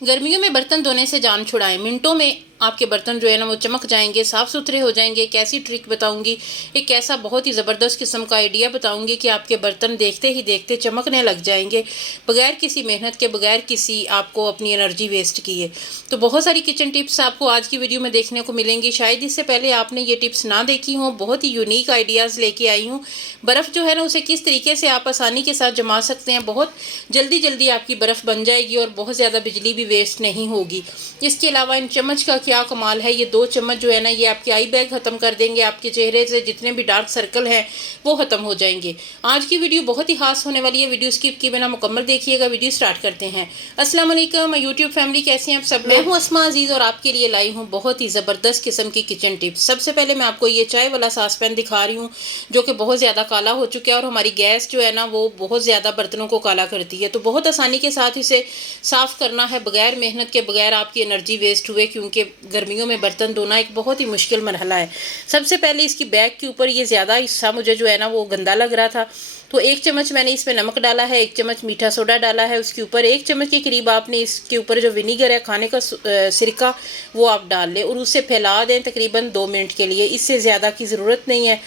गर्मियों में बर्तन धोने से जान छुड़ाएं। मिनटों में आपके बर्तन जो है ना वो चमक जाएंगे, साफ सुथरे हो जाएंगे। कैसी ट्रिक बताऊंगी, एक ऐसा बहुत ही ज़बरदस्त किस्म का आइडिया बताऊंगी कि आपके बर्तन देखते ही देखते चमकने लग जाएंगे, बगैर किसी मेहनत के, बगैर किसी आपको अपनी एनर्जी वेस्ट किए। तो बहुत सारी किचन टिप्स आपको आज की वीडियो में देखने को मिलेंगी। शायद इससे पहले आपने ये टिप्स ना देखी हों। बहुत ही यूनिक आइडियाज़ लेके आई हूँ। बर्फ़ जो है ना उसे किस तरीके से आप आसानी के साथ जमा सकते हैं। बहुत जल्दी जल्दी आपकी बर्फ़ बन जाएगी और बहुत ज़्यादा बिजली भी वेस्ट नहीं होगी। इसके अलावा इन चम्मच का क्या कमाल है, ये 2 चम्मच जो है ना ये आपके आई बैग ख़त्म कर देंगे। आपके चेहरे से जितने भी डार्क सर्कल हैं वो ख़त्म हो जाएंगे। आज की वीडियो बहुत ही खास होने वाली है। वीडियो स्किप किए बिना मुकम्मल देखिएगा। वीडियो स्टार्ट करते हैं। अस्सलाम वालेकुम यूट्यूब फैमिली, कैसे हैं आप सब। मैं हूँ अस्मा अजीज़ और आपके लिए लाई हूँ बहुत ही ज़बरदस्त किस्म की किचन टिप्स। सबसे पहले मैं आपको ये चाय वाला सास पैन दिखा रही हूँ जो कि बहुत ज़्यादा काला हो चुका है और हमारी गैस जो है ना वो बहुत ज़्यादा बर्तनों को काला करती है। तो बहुत आसानी के साथ इसे साफ़ करना है, बगैर मेहनत के, बगैर आपकी एनर्जी वेस्ट हुए, क्योंकि गर्मियों में बर्तन धोना एक बहुत ही मुश्किल मरहला है। सबसे पहले इसकी बैग के ऊपर ये ज़्यादा हिस्सा मुझे जो है ना वो गंदा लग रहा था, तो 1 चम्मच मैंने इसमें नमक डाला है, 1 चम्मच मीठा सोडा डाला है। उसके ऊपर 1 चम्मच के करीब आपने इसके ऊपर जो विनीगर है, खाने का सिरका, वो आप डाल लें और उसे फैला दें तकरीबन 2 मिनट के लिए। इससे ज़्यादा की ज़रूरत नहीं है।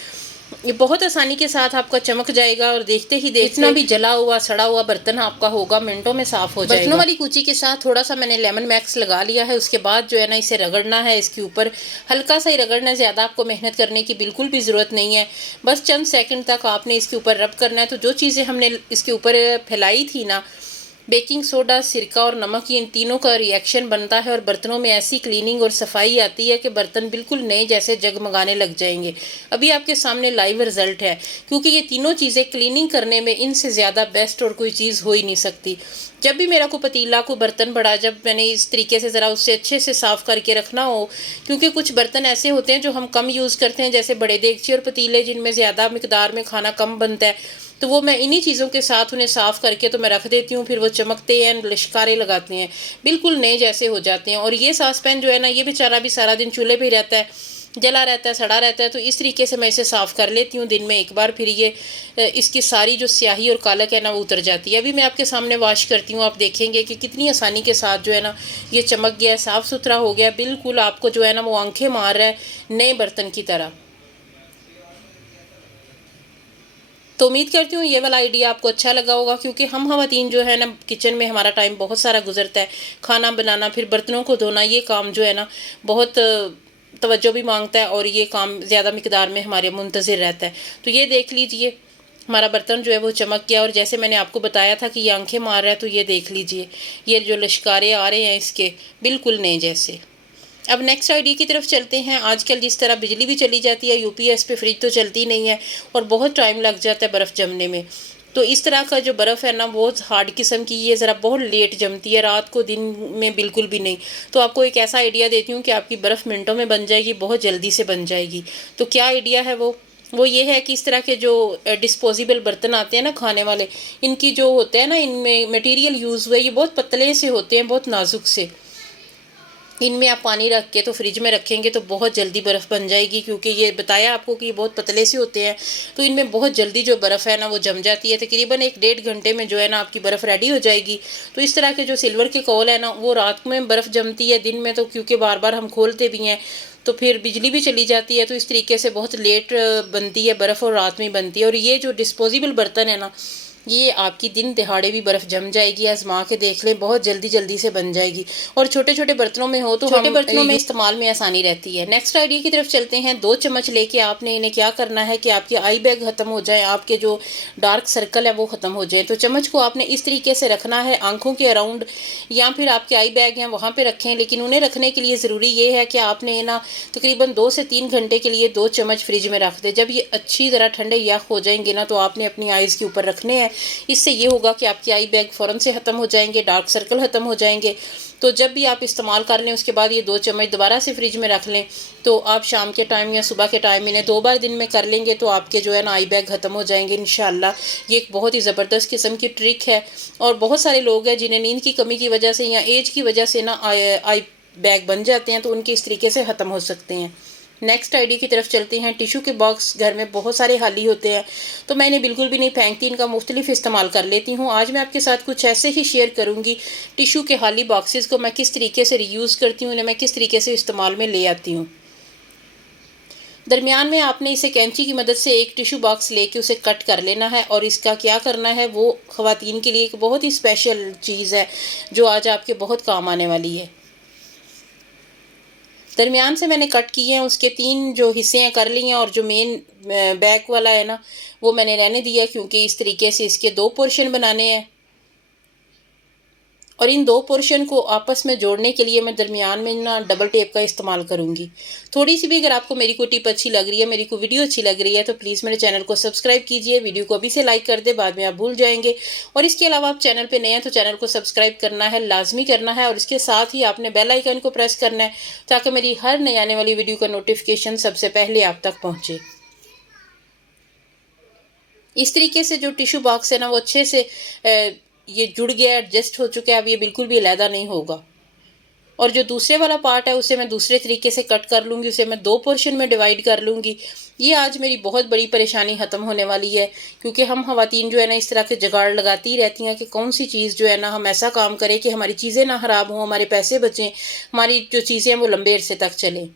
ये बहुत आसानी के साथ आपका चमक जाएगा और देखते ही देखते इतना भी जला हुआ सड़ा हुआ बर्तन आपका होगा मिनटों में साफ हो जाएगा। बर्तनों वाली कूची के साथ थोड़ा सा मैंने लेमन मैक्स लगा लिया है। उसके बाद जो है ना इसे रगड़ना है। इसके ऊपर हल्का सा ही रगड़ना है, ज़्यादा आपको मेहनत करने की बिल्कुल भी ज़रूरत नहीं है। बस चंद सेकंड तक आपने इसके ऊपर रब करना है। तो जो चीज़ें हमने इसके ऊपर फैलाई थी ना, बेकिंग सोडा, सिरका और नमक, ये इन तीनों का रिएक्शन बनता है और बर्तनों में ऐसी क्लीनिंग और सफाई आती है कि बर्तन बिल्कुल नए जैसे जगमगाने लग जाएंगे। अभी आपके सामने लाइव रिजल्ट है, क्योंकि ये तीनों चीज़ें क्लीनिंग करने में इनसे ज़्यादा बेस्ट और कोई चीज़ हो ही नहीं सकती। जब भी मेरा को पतीला को बर्तन बड़ा, जब मैंने इस तरीके से ज़रा उससे अच्छे से साफ़ करके रखना हो, क्योंकि कुछ बर्तन ऐसे होते हैं जो हम कम यूज़ करते हैं, जैसे बड़े देगची और पतीले जिनमें ज़्यादा मिकदार में खाना कम बनता है, तो वो मैं इन्हीं चीज़ों के साथ उन्हें साफ़ करके तो मैं रख देती हूँ। फिर वो चमकते हैं, लिशकारे लगाते हैं, बिल्कुल नए जैसे हो जाते हैं। और ये सास पैन जो है ना ये बेचारा भी सारा दिन चूल्हे पे रहता है, जला रहता है, सड़ा रहता है। तो इस तरीके से मैं इसे साफ़ कर लेती हूँ दिन में एक बार। फिर ये इसकी सारी जो स्याही और कालक है ना वो उतर जाती है। अभी मैं आपके सामने वॉश करती हूँ, आप देखेंगे कि कितनी आसानी के साथ जो है ना ये चमक गया है, साफ़ सुथरा हो गया, बिल्कुल आपको जो है ना वो आंखें मार रहा है नए बर्तन की तरह। तो उम्मीद करती हूँ ये वाला आइडिया आपको अच्छा लगा होगा, क्योंकि हम खवातीन जो है ना किचन में हमारा टाइम बहुत सारा गुजरता है। खाना बनाना, फिर बर्तनों को धोना, ये काम जो है ना बहुत तवज्जो भी मांगता है और ये काम ज़्यादा मिकदार में हमारे मुंतज़िर रहता है। तो ये देख लीजिए हमारा बर्तन जो है वो चमक गया, और जैसे मैंने आपको बताया था कि ये आंखें मार रहा है, तो ये देख लीजिए ये जो लश्कारे आ रहे हैं इसके, बिल्कुल नए जैसे। अब नेक्स्ट आइडिया की तरफ चलते हैं। आजकल जिस तरह बिजली भी चली जाती है, यूपीएस पे फ्रिज तो चलती नहीं है और बहुत टाइम लग जाता है बर्फ़ जमने में। तो इस तरह का जो बर्फ़ है ना बहुत हार्ड किस्म की, ये ज़रा बहुत लेट जमती है, रात को, दिन में बिल्कुल भी नहीं। तो आपको एक ऐसा आइडिया देती हूँ कि आपकी बर्फ़ मिनटों में बन जाएगी, बहुत जल्दी से बन जाएगी। तो क्या आइडिया है वो ये है कि इस तरह के जो डिस्पोजेबल बर्तन आते हैं ना खाने वाले, इनकी जो होते हैं ना, इनमें मटेरियल यूज़ हुए, ये बहुत पतले से होते हैं, बहुत नाजुक से। इनमें आप पानी रख के तो फ्रिज में रखेंगे तो बहुत जल्दी बर्फ़ बन जाएगी, क्योंकि ये बताया आपको कि ये बहुत पतले से होते हैं। तो इनमें बहुत जल्दी जो बर्फ़ है ना वो जम जाती है। तकरीबन 1 डेढ़ घंटे में जो है ना आपकी बर्फ़ रेडी हो जाएगी। तो इस तरह के जो सिल्वर के कौल है ना वो रात में बर्फ़ जमती है, दिन में तो क्योंकि बार बार हम खोलते भी हैं तो फिर बिजली भी चली जाती है, तो इस तरीके से बहुत लेट बनती है बर्फ़ और रात में बनती है। और ये जो डिस्पोजेबल बर्तन है ना, ये आपकी दिन दहाड़े भी बर्फ़ जम जाएगी। आजमा के देख लें, बहुत जल्दी जल्दी से बन जाएगी। और छोटे छोटे बर्तनों में हो तो छोटे बर्तनों में इस्तेमाल में आसानी रहती है। नेक्स्ट आइडिया की तरफ चलते हैं। 2 चम्मच लेके आपने इन्हें क्या करना है कि आपकी आई बैग ख़त्म हो जाए, आपके जो डार्क सर्कल है वो ख़त्म हो जाए। तो चम्मच को आपने इस तरीके से रखना है, आंखों के अराउंड, या फिर आपके आई बैग हैं वहाँ पर रखें। लेकिन उन्हें रखने के लिए ज़रूरी ये है कि आपने ना तकरीबन 2 से 3 घंटे के लिए 2 चम्मच फ्रिज में रख दें। जब ये अच्छी तरह ठंडे यख हो जाएंगे ना, तो आपने अपनी आइज़ के ऊपर रखने हैं। इससे ये होगा कि आपके आई बैग फ़ौरन से ख़त्म हो जाएंगे, डार्क सर्कल ख़त्म हो जाएंगे। तो जब भी आप इस्तेमाल कर लें उसके बाद ये 2 चम्मच दोबारा से फ्रिज में रख लें। तो आप शाम के टाइम या सुबह के टाइम इन्हें 2 बार दिन में कर लेंगे तो आपके जो है ना आई बैग ख़त्म हो जाएंगे इंशाल्लाह। ये एक बहुत ही ज़बरदस्त किस्म की ट्रिक है। और बहुत सारे लोग हैं जिन्हें नींद की कमी की वजह से या एज की वजह से ना आई बैग बन जाते हैं, तो उनके इस तरीके से ख़त्म हो सकते हैं। नेक्स्ट आइडिया की तरफ चलते हैं। टिशू के बॉक्स घर में बहुत सारे खाली होते हैं, तो मैं इन्हें बिल्कुल भी नहीं फेंकती, इनका मुख्तलिफ इस्तेमाल कर लेती हूँ। आज मैं आपके साथ कुछ ऐसे ही शेयर करूँगी टिशू के खाली बॉक्सेस को मैं किस तरीके से रीयूज़ करती हूँ, इन्हें मैं किस तरीके से इस्तेमाल में ले आती हूँ। दरमियान में आपने इसे कैंची की मदद से एक टिशू बॉक्स लेके उसे कट कर लेना है, और इसका क्या करना है वो ख़वातीन के लिए एक बहुत ही स्पेशल चीज़ है जो आज आपके बहुत काम आने वाली है। दरमियान से मैंने कट किए हैं, उसके 3 जो हिस्से हैं कर लिए हैं, और जो मेन बैक वाला है ना वो मैंने रहने दिया, क्योंकि इस तरीके से इसके 2 पोर्शन बनाने हैं। और इन 2 पोर्शन को आपस में जोड़ने के लिए मैं दरमियान में ना डबल टेप का इस्तेमाल करूँगी। थोड़ी सी भी अगर आपको मेरी कोई टिप अच्छी लग रही है, मेरी कोई वीडियो अच्छी लग रही है, तो प्लीज़ मेरे चैनल को सब्सक्राइब कीजिए, वीडियो को अभी से लाइक कर दें, बाद में आप भूल जाएंगे। और इसके अलावा आप चैनल पे नए हैं तो चैनल को सब्सक्राइब करना है, लाजमी करना है, और इसके साथ ही आपने बेल आइकन को प्रेस करना है ताकि मेरी हर नई आने वाली वीडियो का नोटिफिकेशन सबसे पहले आप तक पहुँचे। इस तरीके से जो टिश्यू बॉक्स है ना वो अच्छे से ये जुड़ गया, एडजस्ट हो चुका है, अब ये बिल्कुल भी अलहदा नहीं होगा। और जो दूसरे वाला पार्ट है उसे मैं दूसरे तरीके से कट कर लूँगी, उसे मैं 2 पोर्शन में डिवाइड कर लूँगी। ये आज मेरी बहुत बड़ी परेशानी ख़त्म होने वाली है, क्योंकि हम ख़वातीन जो है ना इस तरह के जुगाड़ लगाती ही रहती हैं कि कौन सी चीज़ जो है ना हम ऐसा काम करें कि हमारी चीज़ें ना ख़राब हों, हमारे पैसे बचें, हमारी जो चीज़ें हैं वो लंबे अरसे तक चलें।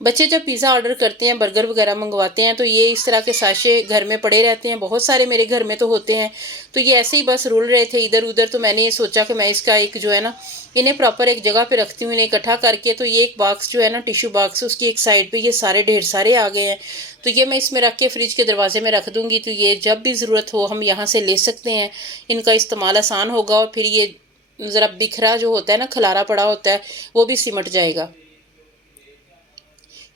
बच्चे जब पिज़्ज़ा ऑर्डर करते हैं, बर्गर वगैरह मंगवाते हैं, तो ये इस तरह के साशे घर में पड़े रहते हैं, बहुत सारे मेरे घर में तो होते हैं। तो ये ऐसे ही बस रुल रहे थे इधर-उधर, तो मैंने ये सोचा कि मैं इसका एक जो है ना इन्हें प्रॉपर एक जगह पे रखती हूँ, इन्हें इकट्ठा करके। तो ये एक बॉक्स जो है ना टिश्यू बॉक्स, उसकी एक साइड पे ये सारे ढेर सारे आ गए हैं। तो ये मैं इसमें रख के फ्रिज के दरवाजे में रख दूँगी, तो ये जब भी ज़रूरत हो हम यहाँ से ले सकते हैं। इनका इस्तेमाल आसान होगा, और फिर ये ज़रा बिखरा जो होता है ना, खलारा पड़ा होता है, वो भी सिमट जाएगा।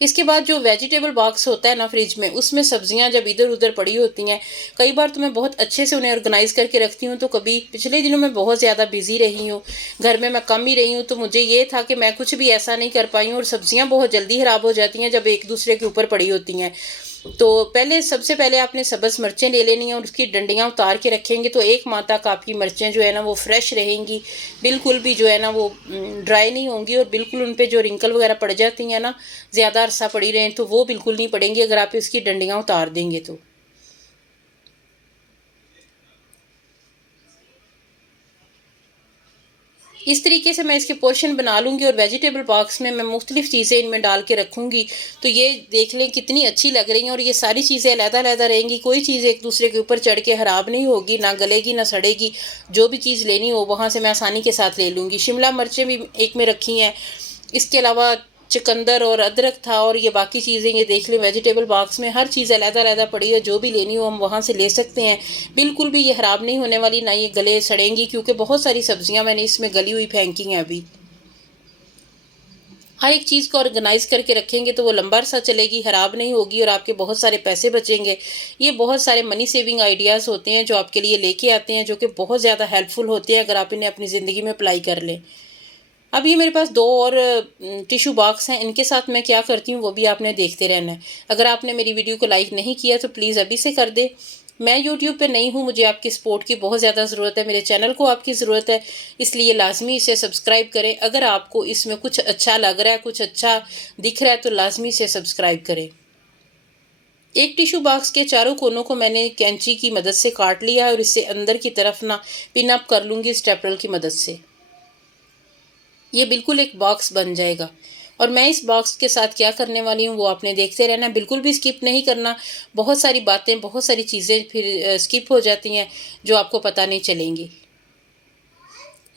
इसके बाद जो वेजिटेबल बॉक्स होता है ना फ्रिज में, उसमें सब्जियां जब इधर उधर पड़ी होती हैं, कई बार तो मैं बहुत अच्छे से उन्हें ऑर्गेनाइज करके रखती हूँ, तो कभी पिछले दिनों में बहुत ज़्यादा बिजी रही हूँ, घर में मैं कम ही रही हूँ, तो मुझे ये था कि मैं कुछ भी ऐसा नहीं कर पाई हूँ, और सब्जियां बहुत जल्दी ख़राब हो जाती हैं जब एक दूसरे के ऊपर पड़ी होती हैं। तो सबसे पहले आपने सब्ज़ मिर्चें ले लेनी है, और उसकी डंडियाँ उतार के रखेंगे तो 1 माह तक आपकी मिर्चें जो है ना वो फ्रेश रहेंगी, बिल्कुल भी जो है ना वो ड्राई नहीं होंगी, और बिल्कुल उन पे जो रिंकल वगैरह पड़ जाती हैं ना, ज़्यादा अरसा पड़ी रहें तो वो बिल्कुल नहीं पड़ेंगी अगर आप इसकी डंडियाँ उतार देंगे तो। इस तरीके से मैं इसके पोर्शन बना लूँगी, और वेजिटेबल बॉक्स में मैं मुख्तलिफ़ चीज़ें इनमें डाल के रखूँगी। तो ये देख लें कितनी अच्छी लग रही हैं, और ये सारी चीज़ें अलग-अलग रहेंगी, कोई चीज़ एक दूसरे के ऊपर चढ़ के ख़राब नहीं होगी, ना गलेगी ना सड़ेगी। जो भी चीज़ लेनी हो वहाँ से मैं आसानी के साथ ले लूँगी। शिमला मिर्चें भी एक में रखी हैं, इसके अलावा चुकंदर और अदरक था, और ये बाकी चीज़ें ये देख लें वेजिटेबल बॉक्स में हर चीज़ अलग-अलग पड़ी है, जो भी लेनी हो हम वहाँ से ले सकते हैं। बिल्कुल भी ये ख़राब नहीं होने वाली, ना ये गले सड़ेंगी, क्योंकि बहुत सारी सब्जियाँ मैंने इसमें गली हुई फेंकी हैं अभी। हर एक चीज़ को ऑर्गेनाइज़ करके रखेंगे तो वो लंबा अरसा चलेगी, ख़राब नहीं होगी, और आपके बहुत सारे पैसे बचेंगे। ये बहुत सारे मनी सेविंग आइडियाज़ होते हैं जो आपके लिए लेके आते हैं, जो कि बहुत ज़्यादा हेल्पफुल होते हैं अगर आप इन्हें अपनी ज़िंदगी में अप्लाई कर लें। अब ये मेरे पास 2 और टिश्यू बॉक्स हैं, इनके साथ मैं क्या करती हूँ वो भी आपने देखते रहना है। अगर आपने मेरी वीडियो को लाइक नहीं किया तो प्लीज़ अभी से कर दें। मैं यूट्यूब पे नई हूँ, मुझे आपकी सपोर्ट की बहुत ज़्यादा ज़रूरत है, मेरे चैनल को आपकी ज़रूरत है, इसलिए लाज़मी इसे सब्सक्राइब करें। अगर आपको इसमें कुछ अच्छा लग रहा है, कुछ अच्छा दिख रहा है, तो लाज़मी इसे सब्सक्राइब करें। एक टिश्यू बॉक्स के चारों कोनों को मैंने कैंची की मदद से काट लिया है, और इसे अंदर की तरफ ना पिन अप कर लूँगी स्टेपल की मदद से। ये बिल्कुल एक बॉक्स बन जाएगा, और मैं इस बॉक्स के साथ क्या करने वाली हूँ वो आपने देखते रहना, बिल्कुल भी स्किप नहीं करना। बहुत सारी बातें, बहुत सारी चीज़ें फिर स्किप हो जाती हैं जो आपको पता नहीं चलेंगी।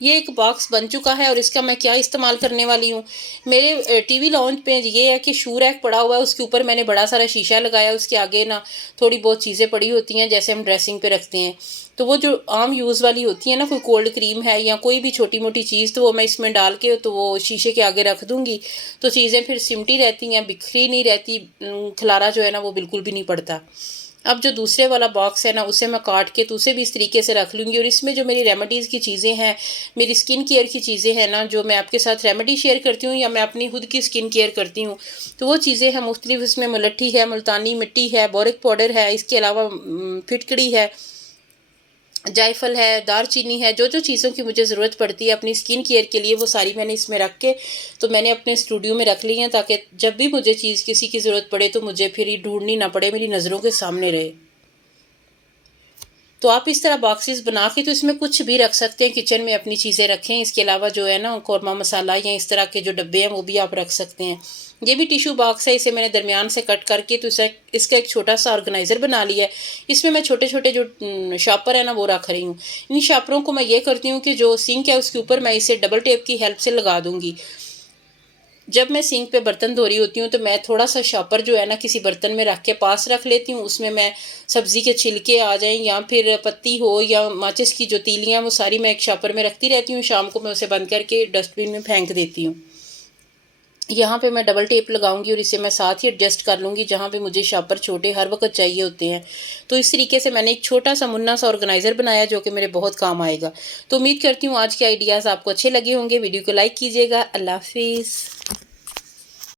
ये एक बॉक्स बन चुका है, और इसका मैं क्या इस्तेमाल करने वाली हूँ, मेरे टीवी लॉन्च पे ये है कि शू रैक पड़ा हुआ है, उसके ऊपर मैंने बड़ा सारा शीशा लगाया, उसके आगे ना थोड़ी बहुत चीज़ें पड़ी होती हैं जैसे हम ड्रेसिंग पे रखते हैं। तो वो जो आम यूज़ वाली होती है ना, कोई कोल्ड क्रीम है या कोई भी छोटी मोटी चीज़, तो वो मैं इसमें डाल के तो वो शीशे के आगे रख दूँगी, तो चीज़ें फिर सिमटी रहती हैं, बिखरी नहीं रहती, खलारा जो है ना वो बिल्कुल भी नहीं पड़ता। अब जो दूसरे वाला बॉक्स है ना उसे मैं काट के तो उसे भी इस तरीके से रख लूँगी, और इसमें जो मेरी रेमेडीज़ की चीज़ें हैं, मेरी स्किन केयर की चीज़ें हैं ना, जो मैं आपके साथ रेमेडी शेयर करती हूँ या मैं अपनी खुद की स्किन केयर करती हूँ, तो वो चीज़ें हैं मुख्तलिफ। इसमें मुलट्ठी है, मुल्तानी मिट्टी है, बोरिक पाउडर है, इसके अलावा फिटकड़ी है, जायफल है, दालचीनी है, जो जो चीज़ों की मुझे ज़रूरत पड़ती है अपनी स्किन केयर के लिए, वो सारी मैंने इसमें रख के तो मैंने अपने स्टूडियो में रख ली हैं, ताकि जब भी मुझे चीज़ किसी की ज़रूरत पड़े तो मुझे फिर ये ढूंढनी ना पड़े, मेरी नज़रों के सामने रहे। तो आप इस तरह बॉक्सेस बना के तो इसमें कुछ भी रख सकते हैं, किचन में अपनी चीज़ें रखें। इसके अलावा जो है ना कौरमा मसाला या इस तरह के जो डब्बे हैं वो भी आप रख सकते हैं। ये भी टिश्यू बॉक्स है, इसे मैंने दरमियान से कट करके तो इसे इसका एक छोटा सा ऑर्गेनाइज़र बना लिया है। इसमें मैं छोटे छोटे जो शॉपर है ना वो रख रही हूँ। इन शॉपरों को मैं ये करती हूँ कि जो सिंक है उसके ऊपर मैं इसे डबल टेप की हेल्प से लगा दूँगी। जब मैं सिंक पे बर्तन धो रही होती हूँ तो मैं थोड़ा सा शॉपर जो है ना किसी बर्तन में रख के पास रख लेती हूँ। उसमें मैं सब्ज़ी के छिलके आ जाएं या फिर पत्ती हो या माचिस की जो तीलियाँ वो सारी मैं एक शॉपर में रखती रहती हूँ। शाम को मैं उसे बंद करके डस्टबिन में फेंक देती हूँ। यहाँ पे मैं डबल टेप लगाऊंगी और इसे मैं साथ ही एडजस्ट कर लूँगी जहाँ पे मुझे शॉपर छोटे हर वक्त चाहिए होते हैं। तो इस तरीके से मैंने एक छोटा सा मुन्ना सा ऑर्गेनाइज़र बनाया जो कि मेरे बहुत काम आएगा। तो उम्मीद करती हूँ आज के आइडियाज़ आपको अच्छे लगे होंगे। वीडियो को लाइक कीजिएगा। अल्लाह हाफिज़।